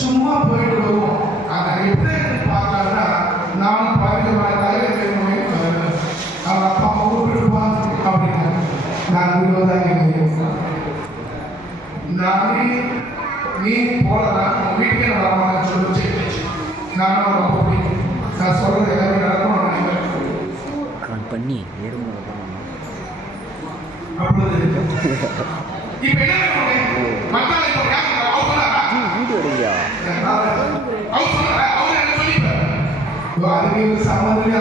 சும்மா போயிட்டு வருவோம். அதை எப்படி பார்த்தாங்கன்னா நானும் பாதிக்கப்பட்ட தலைவர் அவங்க அப்பா அம்மா கூப்பிட்டுருப்பான் அப்படின்னா நான் விடுவதாக நானே நீ போகலாம் உங்கள் வீட்டுக்கே நான் வரமாட்டேன்னு சொல்லிச்சு. நானும் ரொம்ப பிடிக்கும். நான் சொல்கிறது எல்லாமே நடக்கணும்னு நினைக்கிறேன். பண்ணி அப்பொழுது இப்ப என்ன மத்தால வீடியோ எடுங்க அதுக்கு சம்மந்தம்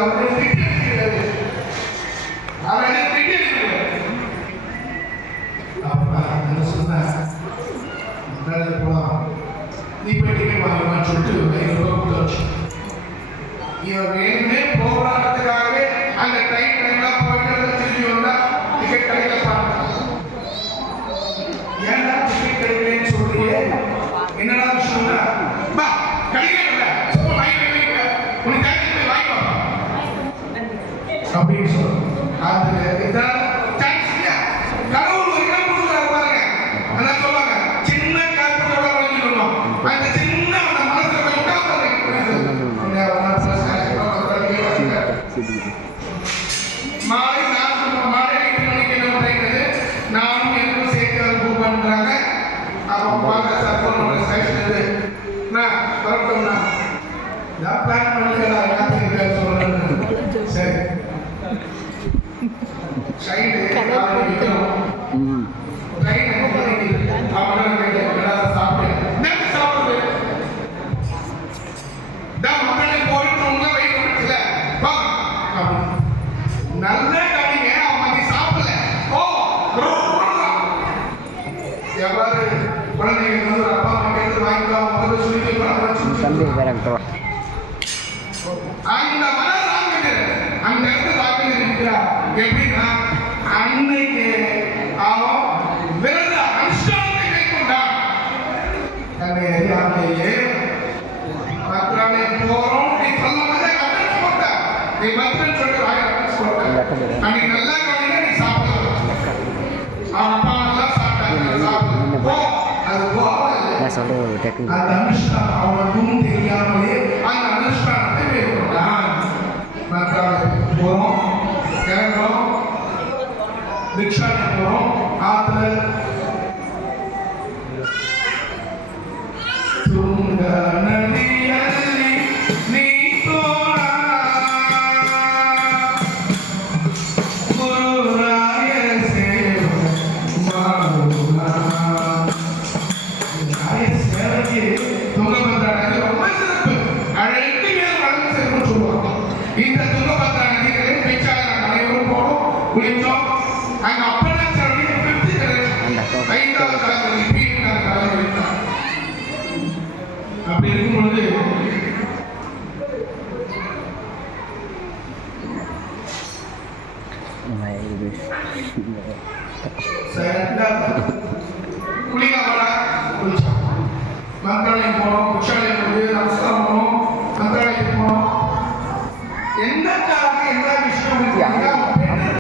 அவரே போலாம் நீ போய் டிக்கெட் வாங்கலாம்னு சொல்லிட்டு இவன் வேணுமே போராட்டத்துக்காகவே அந்த ட்ரெயின் எல்லாம் போயிட்டு திரும்பி வந்தா டிக்கெட் கிடைக்கல பாருங்க. ஏன்னா டிக்கெட் கிடைக்கலன்னு சொல்றியே என்னடா விஷயம்னா பா கிடைக்கல சும்மா வாங்கி உனக்கு தேடி போய் வாங்கிக்கோ அப்படின்னு சொல்றோம். அது இதான் சான்ஸ் இல்லையா? கடவுள் ஒரு இடம் கொடுக்குறாரு பாருங்க. அதான் சொல்லுவாங்க சின்ன கால்பட்டோட வாங்கிக்கணும். அந்த சின்ன அந்த மனசுல போய் உட்கார்ந்து மாலை 4 மாலை 8 மணிக்கு என்ன பண்றது? நானும் எனக்கும் சேர்த்து புக் பண்றாங்க. அப்போ பாக்க சப்போர்ட் ஸ்டேஷன் நான் வரட்டும்னா நான் பிளான் பண்ணிக்கலாம். என்ன சொல்றேன் சரி சைடு காலையில நிக்கணும். ட்ரெயின் அவங்க சாப்பிட்டு நான் சாப்பிடுறது தான் மக்களே போயிட்டு வெயிட் பண்ணிச்சுல வா நல்ல கடிங்க அவங்க சாப்பிடல. ஓ எவ்வாறு குழந்தைங்க வந்து அப்பா அம்மா கேட்டு வாங்கிக்கலாம் முதல்ல சொல்லி அந்த அந்த இடத்துல வாக்கில் இருக்கிறார். எப்படின்னா அன்னைக்கு அவன் விரத அனுஷ்டானத்தை மேற்கொண்டான். தன்னை அறியாமலேயே மக்களை போறோம் நீ சொல்ல மாதிரி அட்ரஸ் போட்ட நீ மக்களை சொல்லி அட்ரஸ் போட்ட அன்னைக்கு நல்லா கவனிங்க நீ சாப்பிடலாம். அவன் அப்பா நல்லா சாப்பிட்டாங்க சாப்பிடு அது போகல. அந்த அனுஷ்டானம் அவனுக்கும் தெரியாமலே அந்த அனுஷ்டானத்தை மேற்கொண்டான். மக்களை போறோம் இறங்குறோம் ரிக்ஷா போறோம் ஆத்துல துங்க நதியல்லி நீ தோணா குருராய சேவ மாவுனா ராய சேவைக்கு துங்கபத்ரா நதி ரொம்ப சிறப்பு. அழைத்து மேல் வளர்ந்து செல்வம் சொல்லுவாங்க. இந்த துங்கபத்ரா நதிகளை பிச்சாளர் அனைவரும் போனோம் குளித்தோம். அங்க அப்பனா சொல்லி 5th ஜெனரேஷன் 5வது தலைமுறை பீட்டார் தலைமுறை அப்படி இருக்கும் பொழுது குளிக்காமடா குளிச்சோம். மக்களை போனோம்